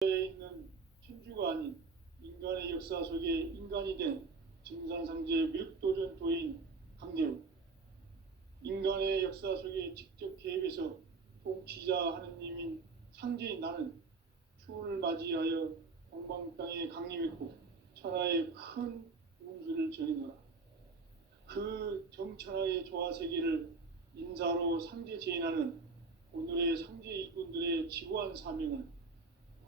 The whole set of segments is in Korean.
에 있는 천주가 아닌 인간의 역사 속에 인간이 된 증산상제의 밀도전 도인 강대우, 인간의 역사 속에 직접 개입해서 통치자 하느님인 상제인 나는 추운을 맞이하여 동방 땅에 강림했고 천하의 큰 운수를 전이노라. 그 정천하의 조화 세계를 인사로 상제 제인하는 오늘의 상제 일꾼들의 지고한 사명은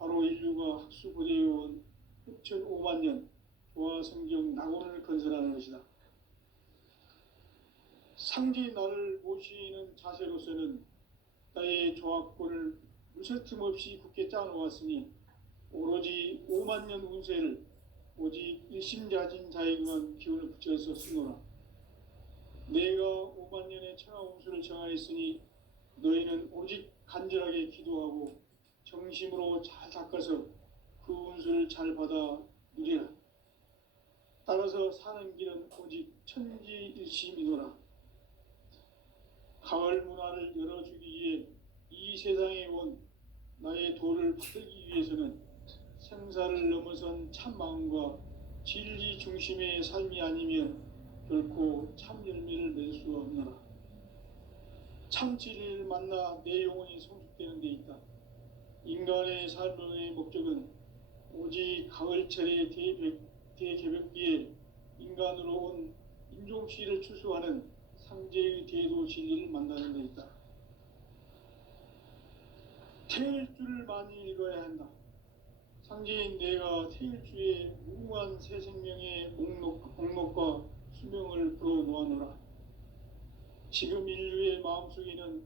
바로 인류가 학수고대해온 6,500만 년 조화성경 낙원을 건설하는 것이다. 상제인 나를 모시는 자세로서는 나의 조합권을 무설틈 없이 굳게 짜놓았으니 오로지 5만 년 운세를 오직 일심자진 자에게만 기운을 붙여서 쓰노라. 내가 5만 년의 천하 운수를 정하였으니 너희는 오직 간절하게 기도하고 정심으로 잘 닦아서 그 운수를 잘 받아 누리라. 따라서 사는 길은 오직 천지일심이노라. 가을 문화를 열어주기 위해 이 세상에 온 나의 도를 받들기 위해서는 생사를 넘어선 참 마음과 진리 중심의 삶이 아니면 결코 참 열매를 맺을 수 없노라. 참 진리를 만나 내 영혼이 성숙되는 데 있다. 인간의 삶의 목적은 오직 가을철의 대개벽기에 인간으로 온 인종씨를 추수하는 상제의 대도 진리를 만나는 데 있다. 태일주를 많이 읽어야 한다. 상제인 내가 태일주의 무궁한 새 생명의 목록과 수명을 풀어놓아노라. 지금 인류의 마음속에는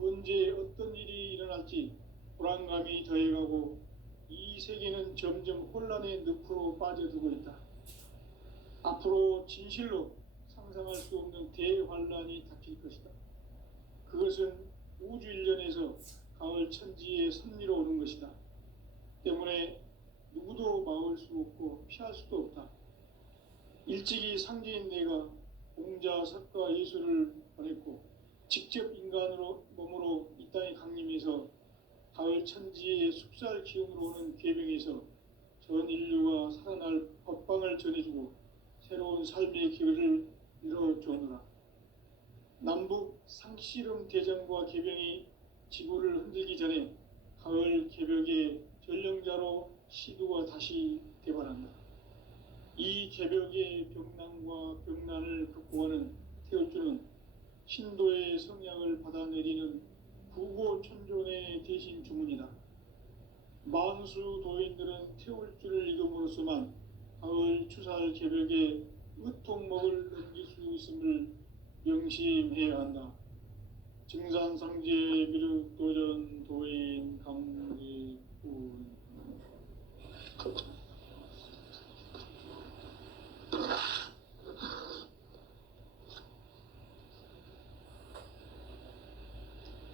언제 어떤 일이 일어날지 불안감이 더해가고 이 세계는 점점 혼란의 늪으로 빠져들고 있다. 앞으로 진실로 상상할 수 없는 대환란이 닥칠 것이다. 그것은 우주 일련에서 가을 천지의 섭리로 오는 것이다. 때문에 누구도 막을 수 없고 피할 수도 없다. 일찍이 상제인 내가 공자, 석가, 예수를 보냈고 직접 인간으로 몸으로 이 땅에 강림해서 가을 천지의 숲살 기운으로 오는 계병에서 전 인류가 살아날 법방을 전해주고 새로운 삶의 기회를 이뤄주노라. 남북 상씨름 대전과 계병이 지구를 흔들기 전에 가을 개벽의 전령자로 시도가 다시 대발한다. 이 개벽의 병난과 병난을 극복하는 태울주는 신도의 성향을 받아내리는 부고천존의 대신 주문이다. 만수 도인들은 태울주를 읽음으로써만 가을 추살 개벽의 으통목을 넘길 수 있음을 명심해야 한다. 증산상제 미륵도전 도인 강리군.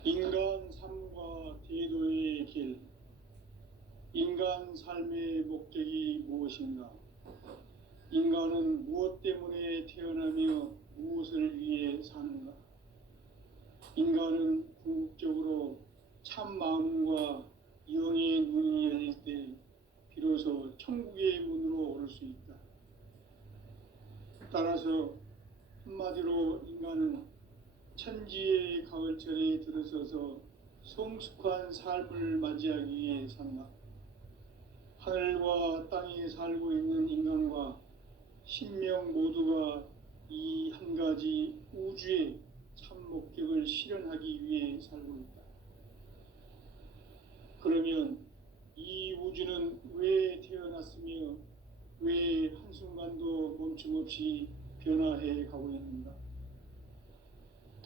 인간 삶과 대도의 길. 인간 삶의 목적이 무엇인가? 인간은 무엇 때문에 태어나며 무엇을 위해 사는가? 인간은 궁극적으로 참 마음과 영의 눈이 열릴 때 비로소 천국의 문으로 오를 수 있다. 따라서 한마디로 인간은 천지의 가을철에 들어서서 성숙한 삶을 맞이하기 위해 산다. 하늘과 땅에 살고 있는 인간과 신명 모두가 이 한 가지 우주의 참 목적을 실현하기 위해 살고 있다. 그러면 이 우주는 왜 태어났으며 왜 한순간도 멈춤없이 변화해 가고 있는가?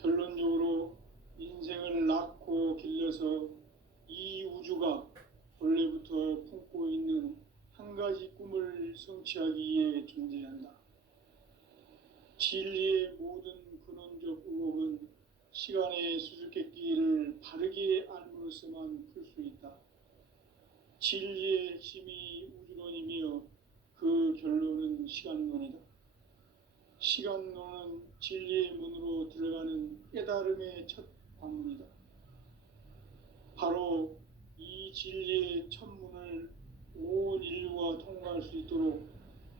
결론적으로 인생을 낳고 길러서 이 우주가 본래부터 품고 있는 한 가지 꿈을 성취하기 위해 존재한다. 진리의 모든 근원적 의혹은 시간의 수수께끼를 바르게 알므로써만 풀 수 있다. 진리의 핵심이 우주론이며 그 결론은 시간론이다. 시간론은 진리의 문으로 들어가는 깨달음의 첫 방문이다. 바로 이 진리의 천문을 온 인류가 통과할 수 있도록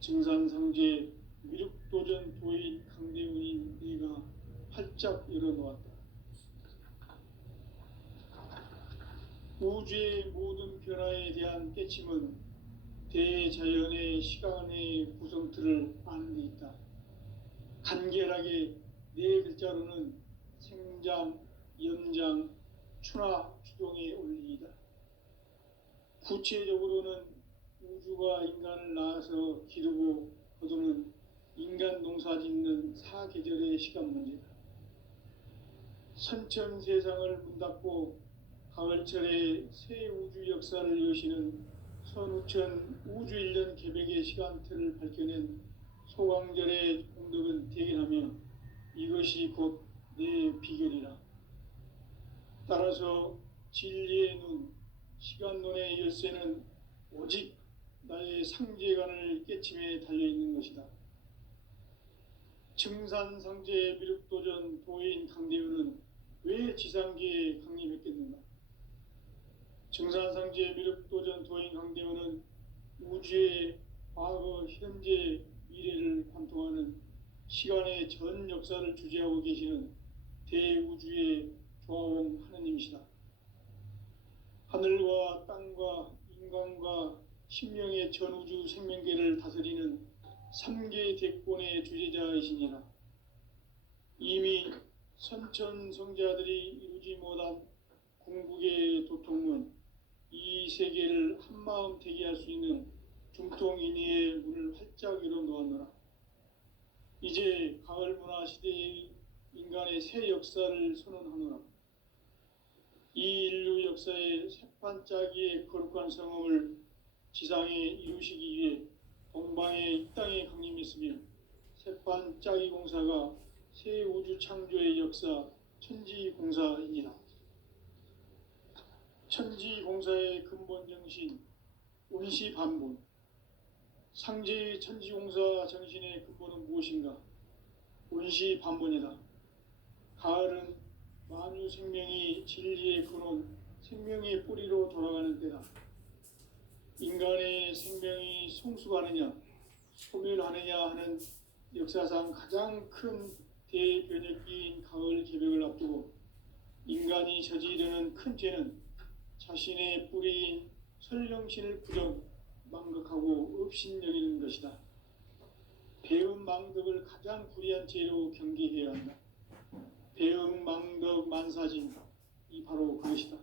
증산상제 미륵도전 도인 강대훈인 네가 활짝 열어놓았다. 우주의 모든 변화에 대한 깨침은 대자연의 시간의 구성틀을 아는 데 있다. 간결하게 네 글자로는 생장, 연장, 추나 추동의 원리이다. 구체적으로는 우주가 인간을 낳아서 기르고 거두는 인간 농사 짓는 사계절의 시간 문제다. 선천 세상을 문닫고 가을철에 새 우주 역사를 여시는 선우천 우주 1년 개백의 시간틀을 밝혀낸 소강절의 공덕은 대견하며 이것이 곧 내 비결이라. 따라서 진리의 눈, 시간론의 열쇠는 오직 나의 상제관을 깨침에 달려있는 것이다. 증산상제 미륵도전 도인 강대훈은 왜 지상계에 강림했겠는가? 증산상제 미륵도전 도인 강대훈은 우주의 과거, 현재, 미래를 관통하는 시간의 전 역사를 주재하고 계시는 대우주의 조화원 하느님이시다. 하늘과 땅과 인간과 신명의 전우주 생명계를 다스리는 3개 대권의 주재자이시니라. 이미 선천성자들이 이루지 못한 궁극의 도통은 이 세계를 한마음 대기할 수 있는 중통인의의 문을 활짝 열어놓았노라. 이제 가을 문화 시대의 인간의 새 역사를 선언하노라. 이 인류 역사의 새반짝이의 거룩한 성음을 지상에 이루시기 위해 동방의 이 땅에 강림했으며 새반짝이 공사가 새 우주 창조의 역사 천지공사이니라. 천지공사의 근본 정신 운시반본. 상제의 천지공사 정신의 근본은 무엇인가? 운시반본이다. 가을은 만유 생명이 진리의 근원, 생명의 뿌리로 돌아가는 때다. 인간의 생명이 성숙하느냐, 소멸하느냐 하는 역사상 가장 큰 대변혁기인 가을 개벽을 앞두고 인간이 저지르는 큰 죄는 자신의 뿌리인 설령신을 부정, 망각하고 업신여기는 것이다. 배음 망덕을 가장 불의한 죄로 경계해야 한다. 배음 망덕 만사진, 이 바로 그것이다.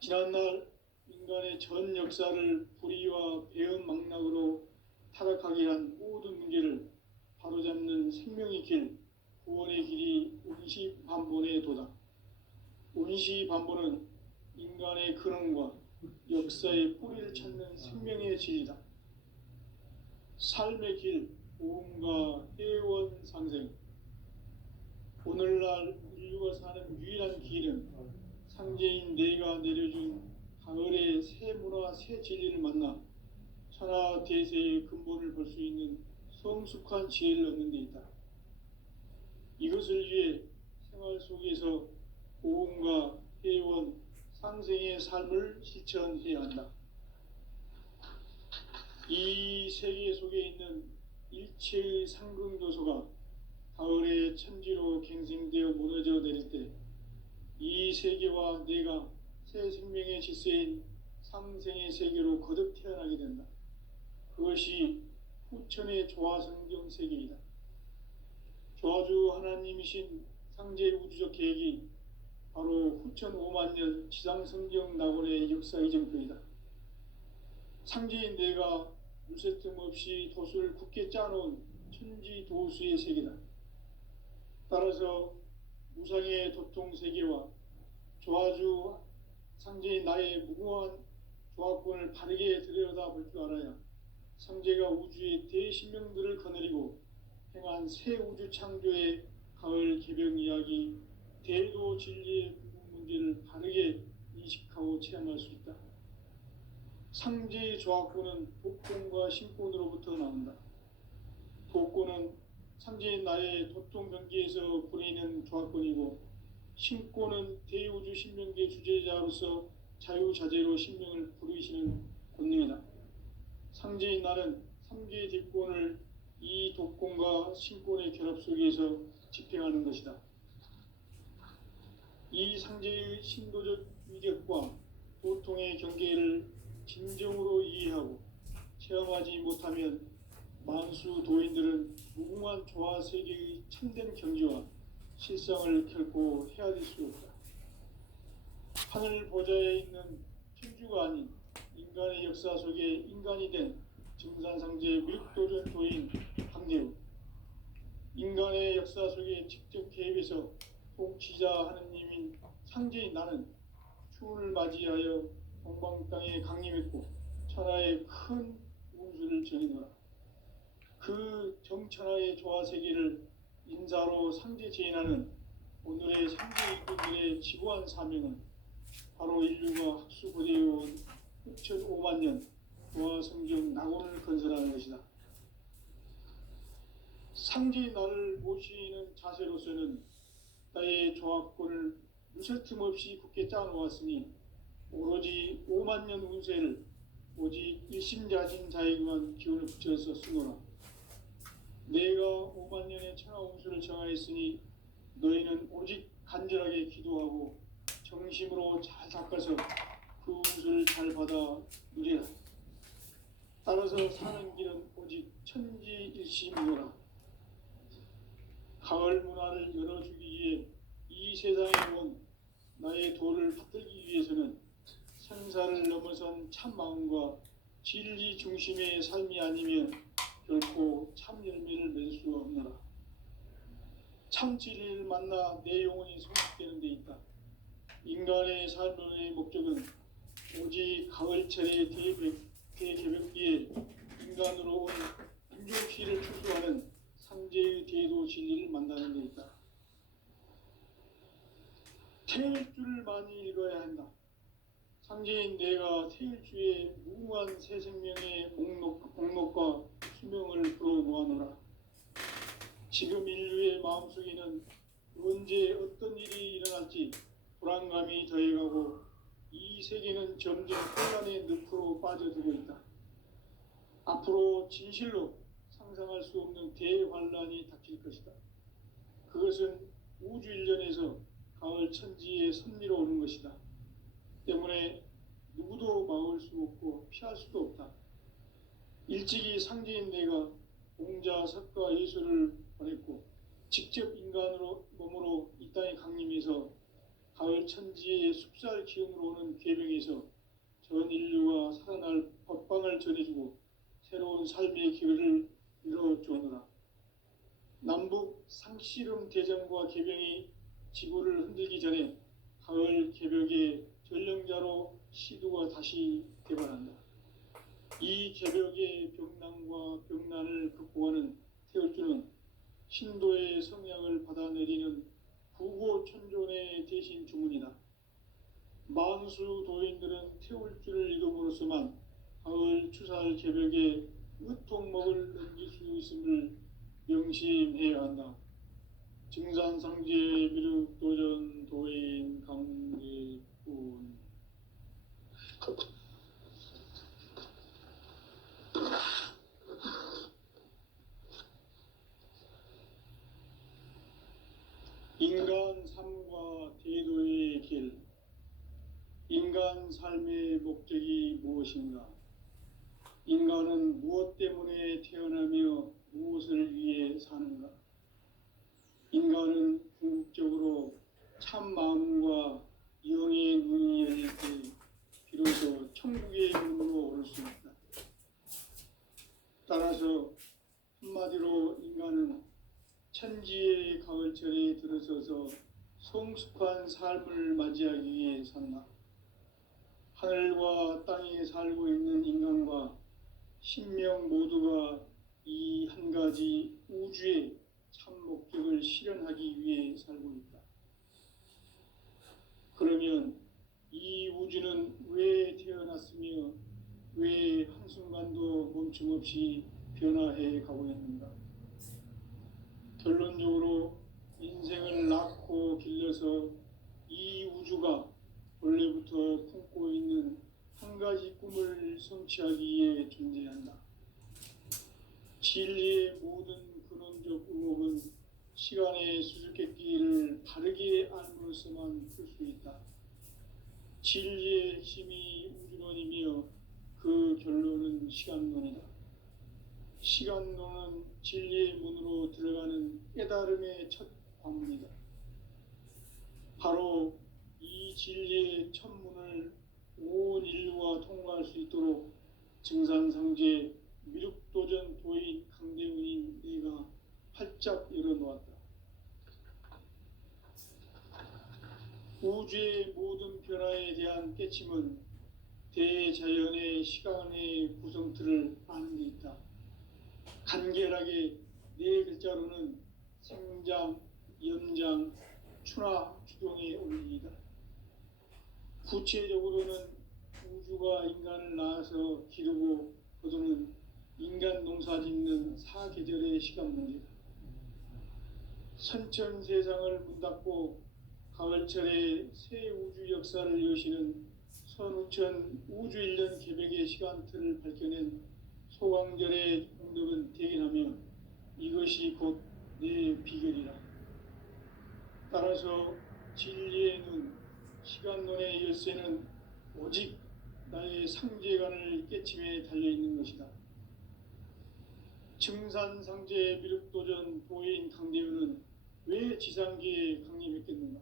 지난날 인간의 전 역사를 불의와 배음 망락으로 타락하게 한 모든 문제를 바로잡는 생명의 길, 구원의 길이 운시반본의 도다. 운시반본은 인간의 근원과 역사의 뿌리를 찾는 생명의 진리다. 삶의 길, 오음과 해원 상생. 오늘날 인류가 사는 유일한 길은 상제인 내가 내려준 가을의 새 문화, 새 진리를 만나 천하 대세의 근본을 볼 수 있는 성숙한 지혜를 얻는 데 있다. 이것을 위해 생활 속에서 오음과 해원, 상생의 삶을 실천해야 한다. 이 세계 속에 있는 일체의 상승조소가 가을의 천지로 갱생되어 무너져 내릴 때 이 세계와 내가 새 생명의 질서인 상생의 세계로 거듭 태어나게 된다. 그것이 후천의 조화성경 세계이다. 조화주 하나님이신 상제 우주적 계획이 바로 후천 5만 년 지상성경 낙원의 역사 이정표이다. 상제인 내가 물새틈 없이 도수를 굳게 짜놓은 천지도수의 세계다. 따라서 무상의 도통 세계와 조화주 상제인 나의 무궁한 조화권을 바르게 들여다볼 줄 알아야 상제가 우주의 대신명들을 거느리고 행한 새 우주 창조의 가을 개벽 이야기, 대도 진리의 문제를 바르게 인식하고 체험할 수 있다. 상제의 조화권은 복권과 신권으로부터 나온다. 복권은 상제인 나의 도통 경기에서 보내는 조화권이고 신권은 대우주 신명계 주제자로서 자유자재로 신명을 부르시는 권능이다. 상제인 나는 3개의 뒷권을 이 독권과 신권의 결합 속에서 집행하는 것이다. 이 상제의 신도적 위력과 도통의 경계를 진정으로 이해하고 체험하지 못하면 만수 도인들은 무궁한 조화 세계의 참된 경지와 실상을 결코 헤아릴 수 없다. 하늘 보좌에 있는 천주가 아닌 인간의 역사 속에 인간이 된 증산상제 미륵도전 도인 황대우, 인간의 역사 속에 직접 개입해서 통치자 하느님인 상제인 나는 추운을 맞이하여 동방 땅에 강림했고 천하의 큰 운수를 전해노라. 그 정천하의 조화 세계를 인사로 상제 제인하는 오늘의 상제 일꾼들의 지고한 사명은 바로 인류가 학수고대해온 6,500만 년 조화 성경 낙원을 건설하는 것이다. 상제인 나를 모시는 자세로서는 나의 조합권을 무설틈 없이 굳게 짜놓았으니 오로지 5만 년 운세를 오직 일심자진 자에게만 기운을 붙여서 쓰노라. 내가 5만 년의 천하 운수를 정하였으니 너희는 오직 간절하게 기도하고 정심으로 잘 닦아서 그 운수를 잘 받아 누리라. 따라서 사는 길은 오직 천지일심이노라. 가을 문화를 열어주기 위해 이 세상에 온 나의 도를 받들기 위해서는 생사를 넘어선 참 마음과 진리 중심의 삶이 아니면 결코 참 열매를 맺을 수 없노라. 참 진리를 만나 내 영혼이 성숙되는 데 있다. 인간의 삶의 목적은 오직 가을철의 대개벽기에 인간으로 온 인종피를 추수하는 상제의 대도 진리를 만나는 데 있다. 태일주를 많이 읽어야 한다. 상제인 내가 태일주의 무궁한 새 생명의 목록과 수명을 풀어놓아노라. 지금 인류의 마음속에는 언제 어떤 일이 일어날지 불안감이 더해가고 이 세계는 점점 혼란의 늪으로 빠져들고 있다. 앞으로 진실로 상상할 수 없는 대환란이 닥칠 것이다. 그것은 우주 일련에서 가을 천지의 섭리로 오는 것이다. 때문에 누구도 막을 수 없고 피할 수도 없다. 일찍이 상제인 내가 공자, 석가, 예수를 보냈고 직접 인간으로 몸으로 이 땅에 강림해서 가을 천지의 숲살 기운으로 오는 궤병에서 전 인류가 살아날 법방을 전해주고 새로운 삶의 기회를 열어주오노라. 남북 상씨름 대전과 개병이 지구를 흔들기 전에 가을 개벽의 전령자로 시두가 다시 개발한다. 이 개벽의 병난과 병난을 극복하는 태울주는 신도의 성향을 받아내리는 부고천존의 대신 주문이다. 만수 도인들은 태울주를 읽음으로써만 가을 추살 개벽의 으통목을 넘길 수 있음을 명심해야 한다. 증산상제 미륵도전 도인 강대군. 인간 삶과 대도의 길. 인간 삶의 목적이 무엇인가? 인간은 무엇 때문에 태어나며 무엇을 위해 사는가? 인간은 궁극적으로 참 마음과 영의 눈이 열릴 때 비로소 천국의 문으로 오를 수 있다. 따라서 한마디로 인간은 천지의 가을철에 들어서서 성숙한 삶을 맞이하기 위해 산다. 하늘과 땅에 살고 있는 인간과 신명 모두가 이 한 가지 우주의 참 목적을 실현하기 위해 살고 있다. 그러면 이 우주는 왜 태어났으며 왜 한순간도 멈춤없이 변화해 가고 있는가? 결론적으로 인생을 낳고 길러서 우주가 원래부터 품고 있는 한 가지 꿈을 성취하기 위해 존재한다. 진리의 모든 근원적 의혹은 시간의 수수께끼를 바르게 알므로써만 풀 수 있다. 진리의 핵심이 우주론이며 그 결론은 시간론이다. 시간론은 진리의 문으로 들어가는 깨달음의 첫 관문이다. 바로 이 진리의 첫 문을 온 인류가 통과할 수 있도록 증산상제 미륵도전 도인 강대훈인 내가 활짝 열어놓았다. 우주의 모든 변화에 대한 깨침은 대자연의 시간의 구성틀을 아는 데 있다. 간결하게 네 글자로는 생장, 연장, 추나 추동의 원리이다. 구체적으로는 우주가 인간을 낳아서 기르고 거두는 인간 농사 짓는 사계절의 시간 문제다. 선천 세상을 문 닫고 가을철에 새 우주 역사를 여시는 선우천 우주 1년 개백의 시간틀을 밝혀낸 소강절의 공덕은 대견하며 이것이 곧 내 비결이라. 따라서 진리의 눈, 시간론의 열쇠는 오직 나의 상제관을 깨침에 달려있는 것이다. 증산상제 미륵도전 도인 강대훈은 왜 지상계에 강림했겠는가?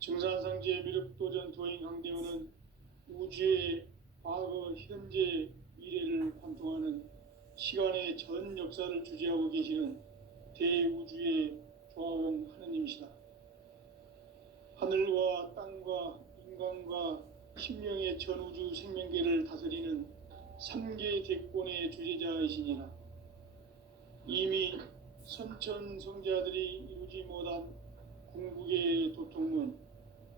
증산상제 미륵도전 도인 강대훈은 우주의 과거, 현재, 미래를 관통하는 시간의 전 역사를 주재하고 계시는 대우주의 조화원 하느님이시다. 하늘과 땅과 인간과 신명의 전우주 생명계를 다스리는 3계 대권의 주재자이시니라. 이미 선천 성자들이 이루지 못한 궁극의 도통문,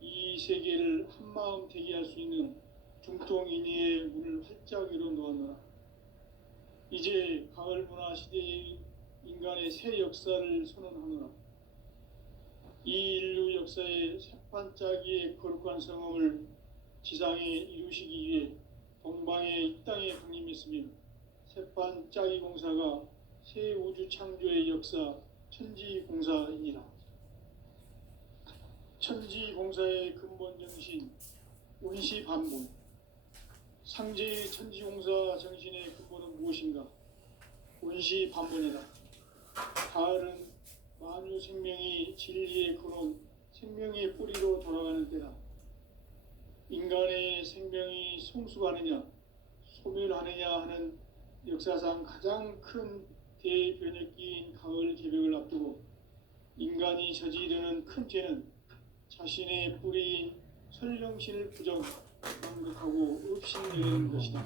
이 세계를 한마음 되게 할 수 있는 중통인의의 문을 활짝 열어놓았노라. 이제 가을 문화 시대의 인간의 새 역사를 선언하노라. 이 인류 역사의 새반짝이의 거룩한 성험을 지상에 이루시기 위해 동방의 이 땅에 강림했으며 새반짝이 공사가 새 우주 창조의 역사 천지공사이니라. 천지공사의 근본 정신 운시반본. 상제의 천지공사 정신의 근본은 무엇인가? 운시반본이다. 가을은 만유 생명이 진리의 근원, 생명의 뿌리로 돌아가는 때다. 인간의 생명이 성숙하느냐, 소멸하느냐 하는 역사상 가장 큰 대변혁기인 가을 개벽을 앞두고 인간이 저지르는 큰 죄는 자신의 뿌리인 설령신을 부정, 망덕하고 업신여는 것이다.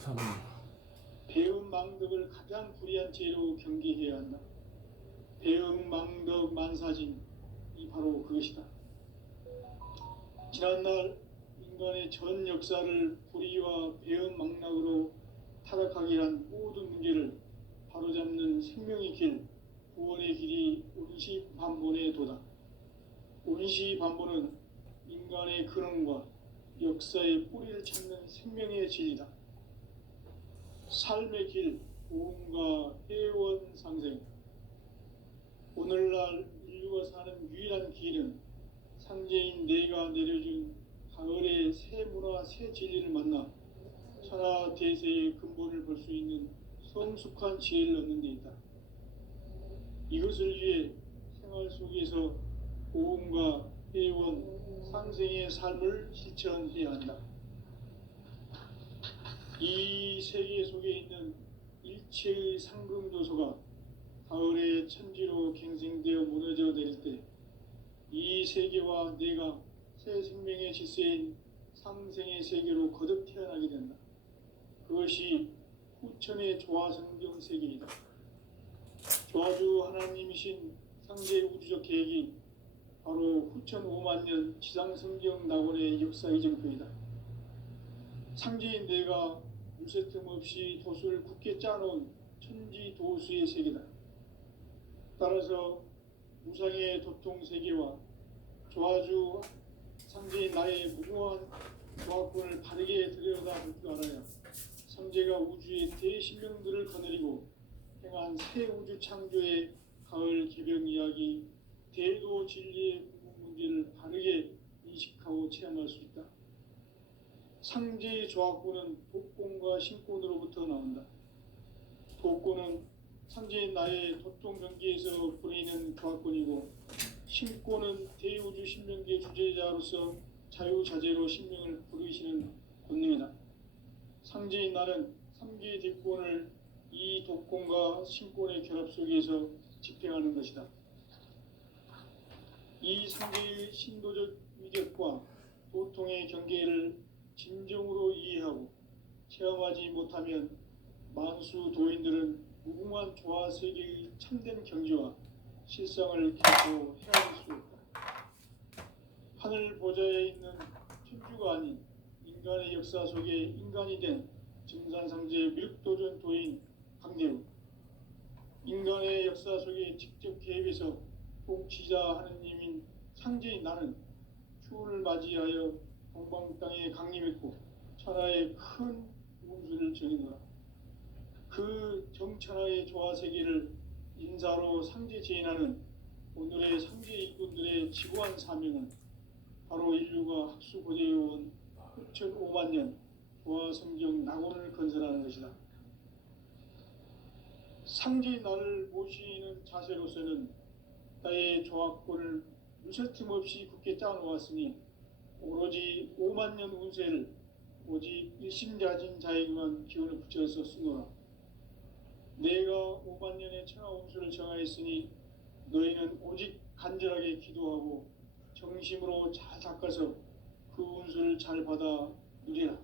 배음 망덕을 가장 불의한 죄로 경계해야 한다. 배음 망덕 만사진, 이 바로 그것이다. 지난날 인간의 전 역사를 불의와 배음 망락으로 타락하게 한 모든 문제를 바로잡는 생명의 길, 구원의 길이 운시반본의 도다. 운시반본은 인간의 근원과 역사의 뿌리를 찾는 생명의 진리다. 삶의 길, 보험과 회원 상생. 오늘날 인류가 사는 유일한 길은 상제인 내가 내려준 가을의 새 문화, 새 진리를 만나 천하 대세의 근본을 볼 수 있는 성숙한 지혜를 얻는 데 있다. 이것을 위해 생활 속에서 보험과 회원, 상생의 삶을 실천해야 한다. 이 세계 속에 있는 일체의 상금 요소가 가을의 천지로 갱생되어 무너져 내릴 때 이 세계와 내가 새 생명의 질서인 상생의 세계로 거듭 태어나게 된다. 그것이 후천의 조화성경 세계이다. 조화주 하나님이신 상제 우주적 계획이 바로 후천 5만 년 지상성경 낙원의 역사 이정표이다. 상제인 내가 물새 틈 없이 도수를 굳게 짜놓은 천지 도수의 세계다. 따라서 무상의 도통 세계와 조화주 상제인 나의 무고한 조합권을 바르게 들여다볼 줄 알아야 삼재가 우주의 대신명들을 거느리고 행한 새 우주 창조의 가을 개벽 이야기, 대도 진리의 문제를 바르게 인식하고 체험할 수 있다. 상제의 조합권은 독권과 신권으로부터 나온다. 독권은 상제인 나의 도통 경계에서 부리는 조합권이고, 신권은 대우주 신명계 주제자로서 자유자재로 신명을 부르시는 권능이다. 상제인 나는 삼계의 뒷권을 이 독권과 신권의 결합 속에서 집행하는 것이다. 이 상계의 신도적 위력과 도통의 경계를 진정으로 이해하고 체험하지 못하면 만수 도인들은 무궁한 조화 세계의 참된 경지와 실상을 결코 헤아릴 수 없다. 하늘 보좌에 있는 천주가 아닌 인간의 역사 속에 인간이 된 증산상제 밀도전 도인 강대우, 인간의 역사 속에 직접 개입해서 통치자 하느님인 상제인 나는 추운을 맞이하여 동방 땅에 강림했고 천하의 큰 운수를 정했노라. 그 정천하의 조화 세계를 인사로 상제 제인하는 오늘의 상제 일꾼들의 지고한 사명은 바로 인류가 학수 고대해온 6,500만 년 조화 성경 낙원을 건설하는 것이다. 상제인 나를 모시는 자세로서는 나의 조합권을 무설틈 없이 굳게 짜놓았으니 오로지 5만 년 운세를 오직 일심자진 자에게만 기운을 붙여서 쓰노라. 내가 5만 년의 천하 운수를 정하였으니 너희는 오직 간절하게 기도하고 정심으로 잘 닦아서 그 운수를 잘 받아 누리라.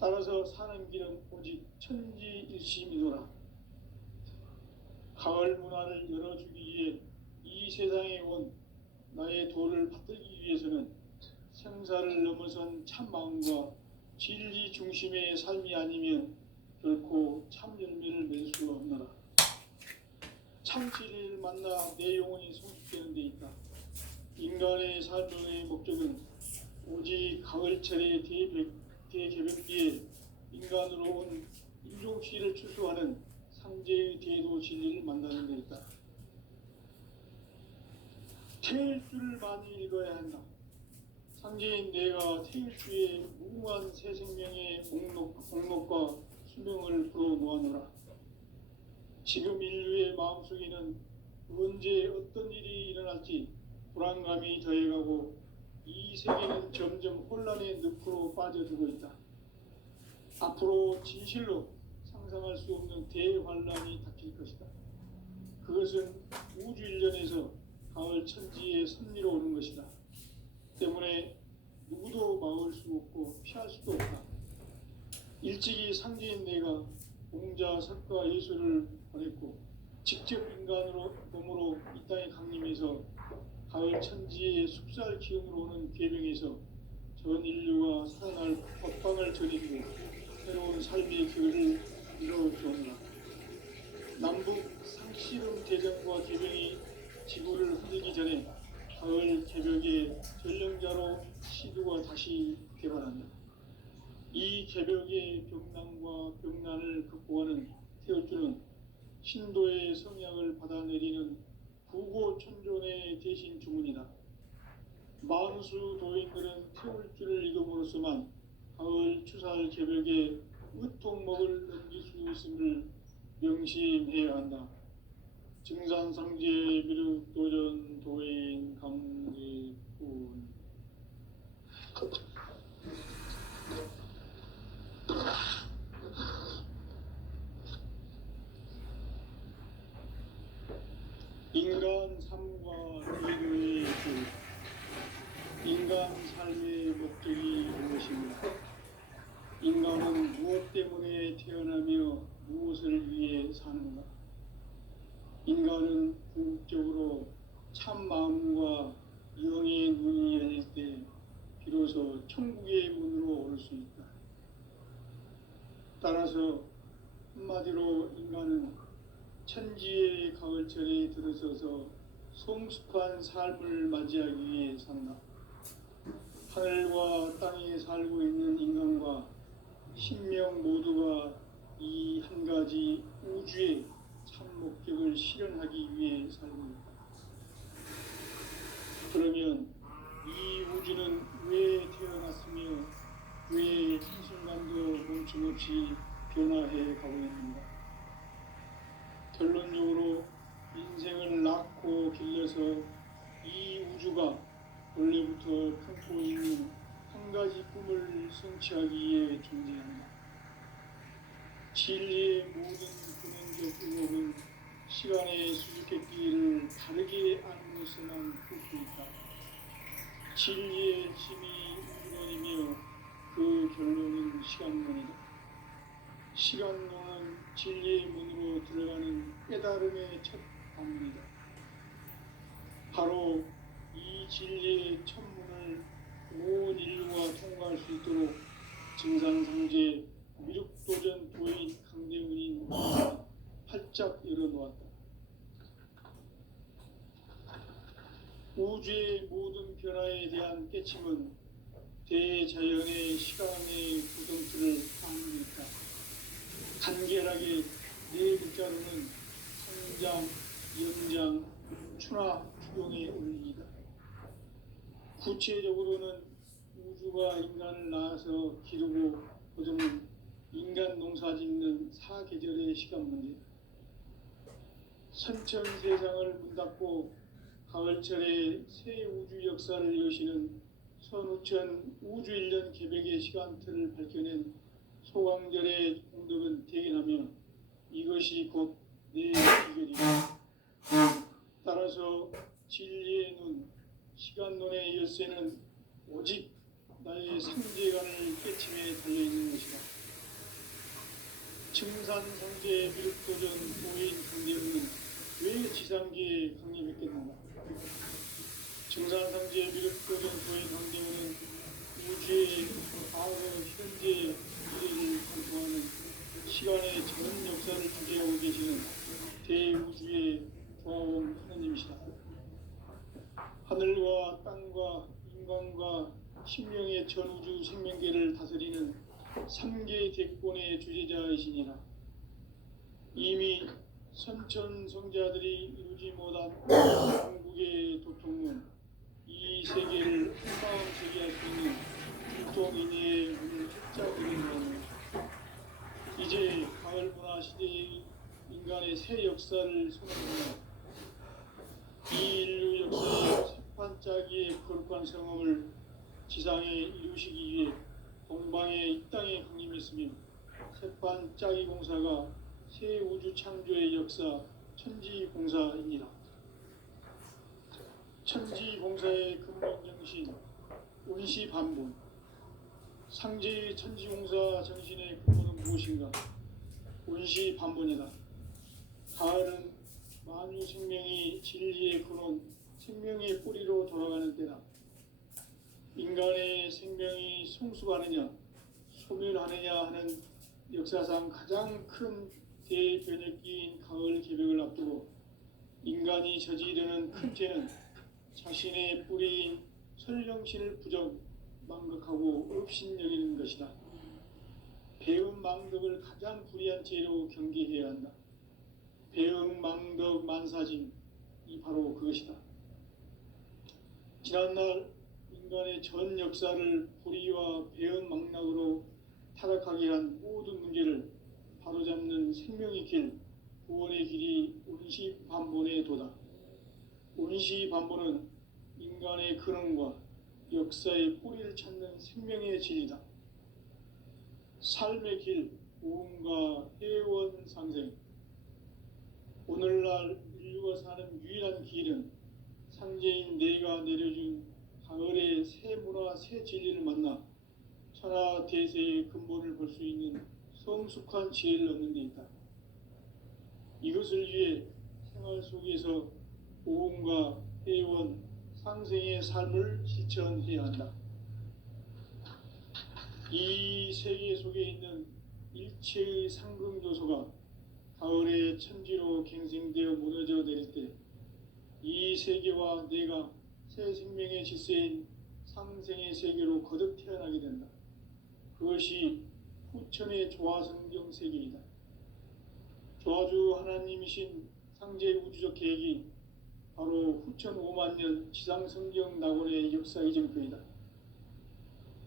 따라서 사는 길은 오직 천지일심이노라. 가을 문화를 열어주기 위해 이 세상에 온 나의 도를 받들기 위해서는 생사를 넘어선 참 마음과 진리 중심의 삶이 아니면 결코 참 열매를 맺을 수 없노라. 참 진리를 만나 내 영혼이 성숙되는 데 있다. 인간의 삶의 목적은 오직 가을철의 대개벽기에 인간으로 온 인종시를 추수하는 상제의 대도 진리를 만나는 데 있다. 태일주를 많이 읽어야 한다. 상제인 내가 태일주의 무궁한 새 생명의 목록과 수명을 풀어놓아노라. 지금 인류의 마음속에는 언제 어떤 일이 일어날지 불안감이 더해가고 이 세계는 점점 혼란의 늪으로 빠져들고 있다. 앞으로 진실로 상상할 수 없는 대환란이 닥칠 것이다. 그것은 우주 일련에서 가을 천지의 섭리로 오는 것이다. 때문에 누구도 막을 수 없고 피할 수도 없다. 일찍이 상제인 내가 공자, 석가, 예수를 보냈고 직접 인간으로 몸으로 이 땅에 강림해서 가을 천지의 숙살 기운으로 오는 계명에서 전 인류가 살아날 법방을 전해주고 새로운 삶의 길을 이뤄주었노라. 남북 상씨름 대전과 계명이 지구를 흔들기 전에 가을 개벽의 전령자로 시두가 다시 개발한다. 이 개벽의 병난과 병난을 극복하는 태울주는 신도의 성향을 받아내리는 구고천존의 대신 주문이다. 만수 도인들은 태울주를 읽음으로써만 가을 추살 개벽에 으통목을 넘길 수 있음을 명심해야 한다. 증산상제 미륵도전 도인 강대군. 인간 삶과 인류의 인간 삶의 목적이 무엇입니까? 인간은 무엇 때문에 태어나며 무엇을 위해 사는가? 인간은 궁극적으로 참 마음과 영의 눈이 열릴 때 비로소 천국의 문으로 올 수 있다. 따라서 한마디로 인간은 천지의 가을철에 들어서서 성숙한 삶을 맞이하기 위해 산다. 하늘과 땅에 살고 있는 인간과 신명 모두가 이 한 가지 우주의 참 목적을 실현하기 위해 살고 있다. 그러면 이 우주는 왜 태어났으며 왜 한순간도 멈춤없이 변화해 가고 있는가? 결론적으로 인생을 낳고 길러서 이 우주가 원래부터 품고 있는 한 가지 꿈을 성취하기 위해 존재한다. 진리의 모든 근원적 의혹은 시간의 수수께끼를 다르게 안으로서만 풀 수 있다. 진리의 힘이 우주론이며 그 결론은 시간론이다. 시간론은 진리의 문으로 들어가는 깨달음의 첫 방문이다. 바로 이 진리의 첫 문을 온 인류가 통과할 수 있도록 증산상제 미륵도전 도인 강대훈이 활짝 열어놓았다. 우주의 모든 변화에 대한 깨침은 대자연의 시간의 구성틀을 담습니다. 간결하게 네 글자로는 성장, 연장, 추나, 추동의 원리이다. 구체적으로는 우주가 인간을 낳아서 기르고 거두는 인간 농사 짓는 사계절의 시간 문제, 선천 세상을 문 닫고 가을철에 새 우주 역사를 여시는 선우천 우주일년 개백의 시간틀을 밝혀낸 소강절의 공덕은 대견하며 이것이 곧 내 비결이다. 따라서 진리의 눈, 시간론의 열쇠는 오직 나의 상제관을 깨침에 달려있는 것이다. 증산상제 미륵도전 도인 강대훈은 왜 지상계에 강림했겠는가? 증산상제 미륵도전 도인 강대훈은 우주의 과거, 현재, 미래를 관통하는 시간의 전 역사를 주재하고 계시는 대우주의 조화원 하느님이시다. 하늘과 땅과 인간과 신명의 전우주 생명계를 다스리는 3개 대권의 주제자이시니라. 이미 선천성자들이 이루지 못한 중국의 도통문, 이 세계를 한마음 제기할 수 있는 일종인의 문을 활짝 열어놓은 이제 가을 문화 시대의 인간의 새 역사를 선언합니다. 이 인류 역사의 새판짜기의 거룩한 성험을 지상에 이루시기 위해 동방의 이 땅에 강림했으며 새판짜기 공사가 새 우주 창조의 역사 천지공사입니다. 천지공사의 근본 정신 운시반본, 상제의 천지공사 정신의 근본은 무엇인가? 운시반본이다. 가을은 만유 생명이 진리의 근원, 생명의 뿌리로 돌아가는 때다. 인간의 생명이 성숙하느냐, 소멸하느냐 하는 역사상 가장 큰 대변혁기인 가을 개벽을 앞두고 인간이 저지르는 큰 죄는 자신의 뿌리인 설령신을 부정, 망각하고 업신여기는 것이다. 배음 망덕을 가장 불의한 죄로 경계해야 한다. 배음 망덕 만사진, 이 바로 그것이다. 지난날 인간의 전 역사를 불의와 배음 망락으로 타락하게 한 모든 문제를 바로잡는 생명의 길, 구원의 길이 운시반본의 도다. 운시반본은 인간의 근원과 역사의 뿌리를 찾는 생명의 진리다. 삶의 길, 우음과 해원 상생. 오늘날 인류가 사는 유일한 길은 상제인 내가 내려준 가을의 새 문화, 새 진리를 만나 천하 대세의 근본을 볼 수 있는 성숙한 지혜를 얻는 데 있다. 이것을 위해 생활 속에서 오음과 해원, 상생의 삶을 실천해야 한다. 이 세계 속에 있는 일체의 상승조소가 가을의 천지로 갱생되어 무너져 내릴 때 이 세계와 내가 새 생명의 질서인 상생의 세계로 거듭 태어나게 된다. 그것이 후천의 조화성경 세계이다. 조화주 하나님이신 상제의 우주적 계획이 바로 후천 5만 년 지상성경 낙원의 역사 이전표이다.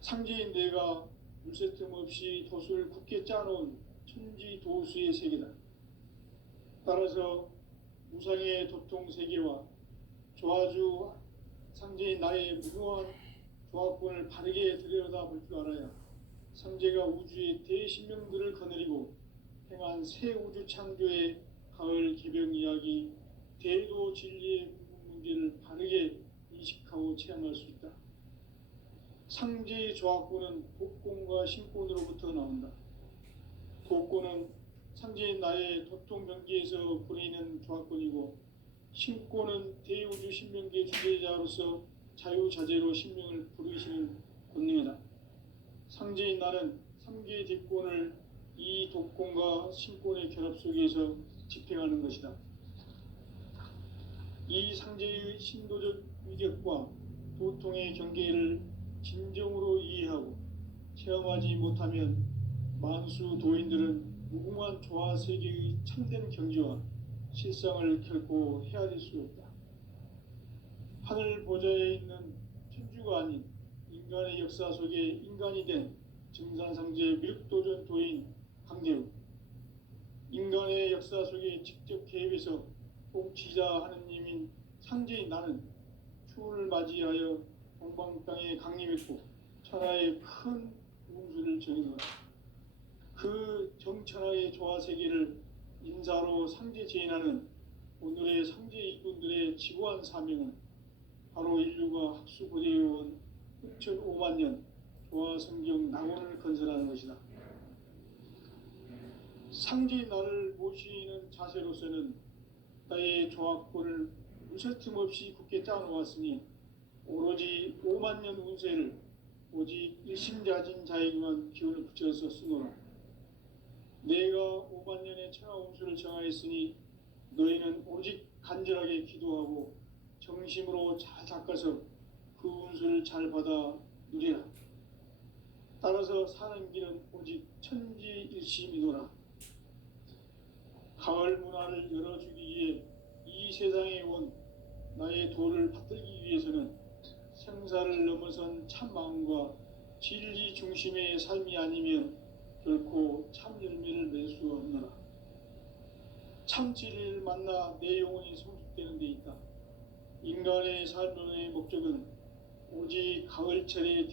상제인 내가 물새 틈 없이 도수를 굳게 짜놓은 천지 도수의 세계다. 따라서 무상의 도통 세계와 조화주 상제인 나의 무궁한 조화권을 바르게 들여다볼 줄 알아야 상제가 우주의 대신명들을 거느리고 행한 새 우주 창조의 가을 개병 이야기, 대도 진리의 문제를 바르게 인식하고 체험할 수 있다. 상제의 조화권은 독권과 신권으로부터 나온다. 독권은 상제인 나의 도통 경계에서 보내는 조화권이고, 신권은 대우주 신명계 주제자로서 자유자재로 신명을 부르시는 권능이다. 상제인 나는 3개의 뒷권을 이 독권과 신권의 결합 속에서 집행하는 것이다. 이 상제의 신도적 위력과 도통의 경계를 진정으로 이해하고 체험하지 못하면 만수 도인들은 무궁한 조화 세계의 참된 경지와 실상을 결코 헤아릴 수 없다. 하늘 보좌에 있는 천주가 아닌 인간의 역사 속에 인간이 된 증산상제 미륵도전 도인 강대우, 인간의 역사 속에 직접 개입해서 통치자 하느님인 상제인 나는 추운을 맞이하여 동방 땅에 강림했고 천하의 큰 운수를 정해놓았다. 그 정천하의 조화 세계를 인사로 상제 제인하는 오늘의 상제 일꾼들의 지고한 사명은 바로 인류가 학수고대해온 후천 5만 년 조화 성경 낙원을 건설하는 것이다. 상제의 나를 모시는 자세로서는 나의 조화권을 무쇠틈 없이 굳게 짜놓았으니 오로지 5만 년 운세를 오직 일심자진 자에게만 기운을 붙여서 쓰노라. 내가 5만 년의 천하 운수를 정하였으니 너희는 오직 간절하게 기도하고 정심으로 잘 닦아서 그 운수를 잘 받아 누리라. 따라서 사는 길은 오직 천지일심이노라. 가을 문화를 열어주기 위해 이 세상에 온 나의 도를 받들기 위해서는 생사를 넘어선 참 마음과 진리 중심의 삶이 아니면 결코 참 열매를 맺을 수 없노라. 참 진리를 만나 내 영혼이 성숙되는 데 있다. 인간의 삶의 목적은 오직 가을철의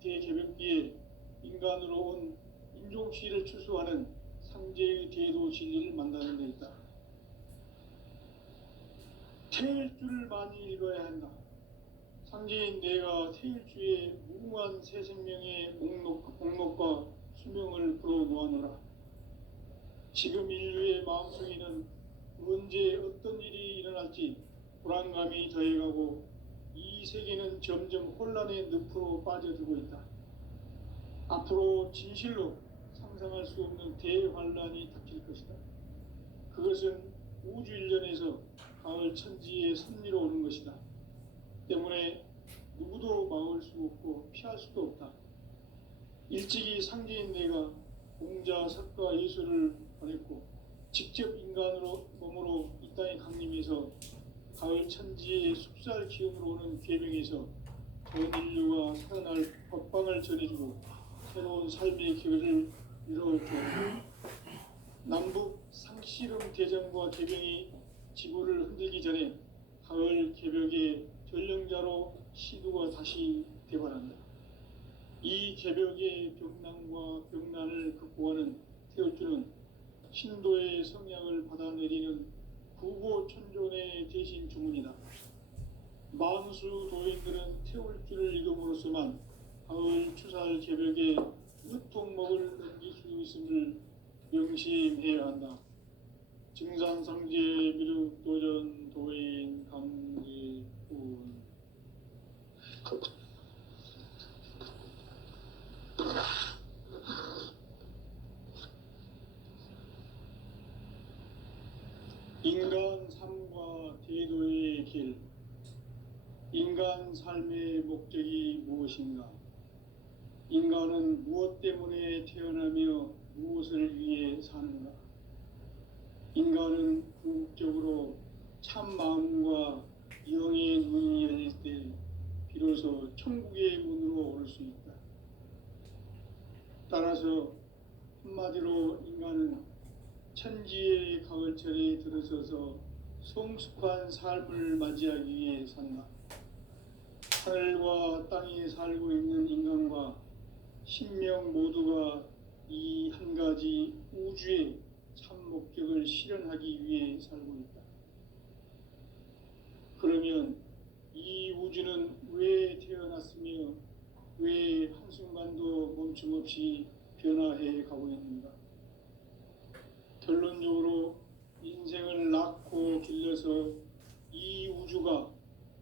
대개벽기에 인간으로 온 인종시를 추수하는 상제의 대도 진리를 만나는 데 있다. 태일주를 많이 읽어야 한다. 상제인 내가 태일주의 무궁한 새 생명의 목록과 수명을 불어놓아노라. 지금 인류의 마음속에는 언제 어떤 일이 일어날지 불안감이 더해가고 이 세계는 점점 혼란의 늪으로 빠져들고 있다. 앞으로 진실로 상상할 수 없는 대환란이 닥칠 것이다. 그것은 우주 일련에서 가을 천지의 섭리로 오는 것이다. 때문에 누구도 막을 수 없고 피할 수도 없다. 일찍이 상제인 내가 공자, 석가, 예수를 보냈고 직접 인간으로 몸으로 이 땅에 강림해서 가을 천지의 숲살 기운으로 오는 계명에서 전 인류가 살아날 법방을 전해주고 새로운 삶의 기회를 이루어주고 남북 상씨름 대전과 개병이 지구를 흔들기 전에 가을 개벽의 전령자로 시두가 다시 되관한다. 이 개벽의 벽난과 벽난을 극복하는 태울주는 신도의 성약을 받아내리는 구보천존의 대신 주문이다. 만수 도인들은 태울주를 읽음으로써만 가을 추살 개벽에 으통목을 넘길 수 있음을 명심해야 한다. 증산상제 미륵도전 도인 강지훈. 인간 삶과 대도의 길. 인간 삶의 목적이 무엇인가? 인간은 무엇 때문에 태어나며 무엇을 위해 사는가? 인간은 궁극적으로 참 마음과 영의 눈이 열릴 때 비로소 천국의 문으로 오를 수 있다. 따라서 한마디로 인간은 천지의 가을철에 들어서서 성숙한 삶을 맞이하기 위해 산다. 하늘과 땅에 살고 있는 인간과 신명 모두가 이 한 가지 우주의 참 목적을 실현하기 위해 살고 있다. 그러면 이 우주는 왜 태어났으며 왜 한순간도 멈춤 없이 변화해 가고 있는가? 결론적으로 인생을 낳고 길러서 이 우주가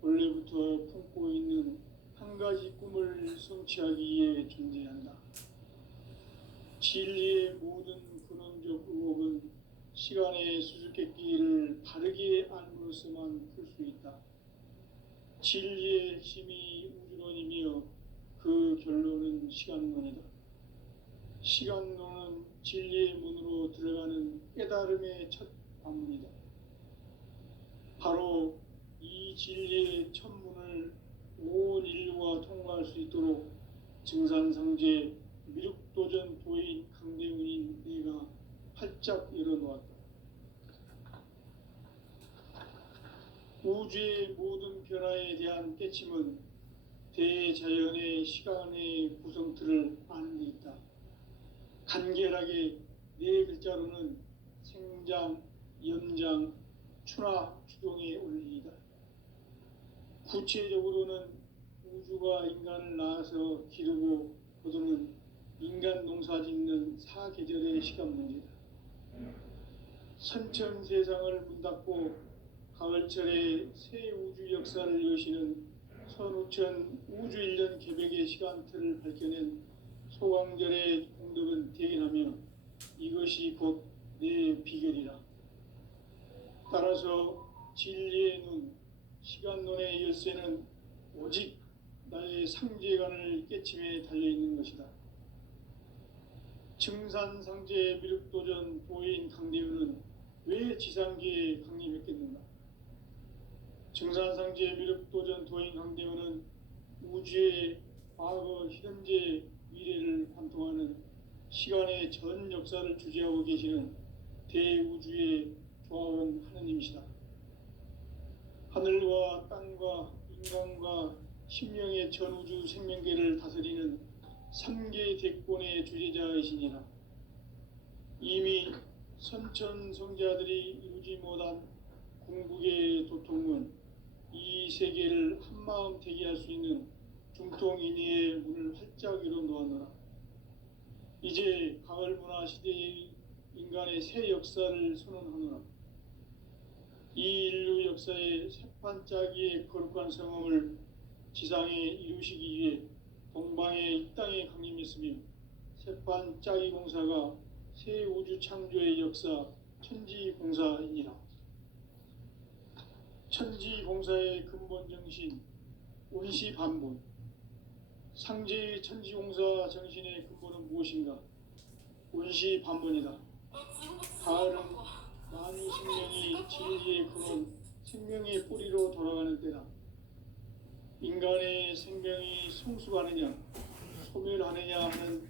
원래부터 품고 있는 한 가지 꿈을 성취하기 위해 존재한다. 진리의 모든 근원적 의혹은 시간의 수수께끼를 바르게 알므로서만 풀 수 있다. 진리의 핵심이 우주론이며 그 결론은 시간론이다. 시간론은 진리의 문으로 들어가는 깨달음의 첫 관문이다. 바로 이 진리의 첫 문을 온 인류가 통과할 수 있도록 증산상제 미륵도전 도인 강대훈인 내가 활짝 열어놓았다. 우주의 모든 변화에 대한 깨침은 대자연의 시간의 구성틀을 아는 데 있다. 간결하게 네 글자로는 생장, 연장, 추나 추동의 원리이다. 구체적으로는 우주가 인간을 낳아서 기르고 거두는 인간 농사 짓는 사계절의 시간 문제다. 선천 세상을 문 닫고 가을철에 새 우주 역사를 여시는 선우천 우주 1년 개백의 시간틀을 밝혀낸 소광절의 공덕은 대견하며 이것이 곧 내 비결이라. 따라서 진리의 눈, 시간론의 열쇠는 오직 나의 상제관을 깨침에 달려있는 것이다. 증산상제 미륵도전 도인 강대훈은 왜 지상계에 강림했겠는가? 증산상제 미륵도전 도인 강대훈은 우주의 과거, 현재, 미래를 관통하는 시간의 전 역사를 주재하고 계시는 대우주의 조화원 하느님이시다. 하늘과 땅과 인간과 신명의 전우주 생명계를 다스리는 3개 대권의 주재자이시니라. 이미 선천성자들이 이루지 못한 궁극의 도통은 이 세계를 한마음 되게 할 수 있는 중통인의의 문을 활짝 열어놓았노라. 이제 가을 문화 시대의 인간의 새 역사를 선언하노라. 이 인류 역사의 새판짜기의 거룩한 성험을 지상에 이루시기 위해 동방의 이 땅에 강림했으며 새판짜기 공사가 새 우주 창조의 역사 천지공사이니라. 천지공사의 근본 정신 온시반본. 상제의 천지공사 정신의 근본은 무엇인가? 온시반본이다. 가을은 만유 생명이 진리의 근원, 생명의 뿌리로 돌아가는 때다. 인간의 생명이 성숙하느냐, 소멸하느냐 하는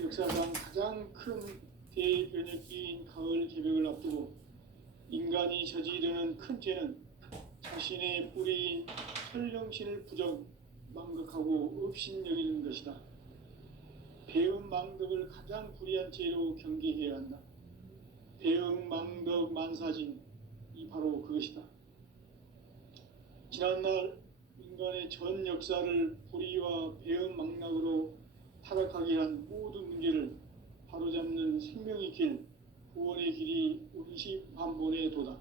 역사상 가장 큰 대변혁기인 가을 개벽을 앞두고 인간이 저지르는 큰 죄는 자신의 뿌리인 혈령신을 망각하고 업신여기는 것이다. 배은망덕을 가장 불의한 죄로 경계해야 한다. 배은망덕 만사진, 이 바로 그것이다. 지난날 인간의 전 역사를 불의와 배은망락으로 타락하게 한 모든 문제를 바로잡는 생명의 길, 구원의 길이 온시반본의 도다.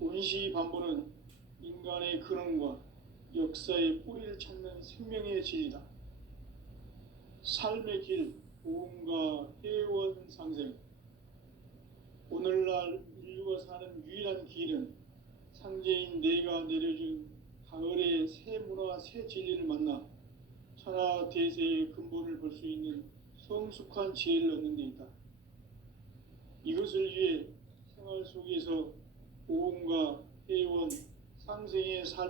온시반본은 인간의 근원과 역사의 뿌리를 찾는 생명의 진리다. 삶의 길, 보험과 회원 상생. 오늘날 인류가 사는 유일한 길은 상제인 내가 내려준 가을의 새 대세의 근본을 볼 수 있는 성숙한 지혜를 얻는 데 있다. 이것을 위해 생활 속에서 보험과 회원, 상생의 삶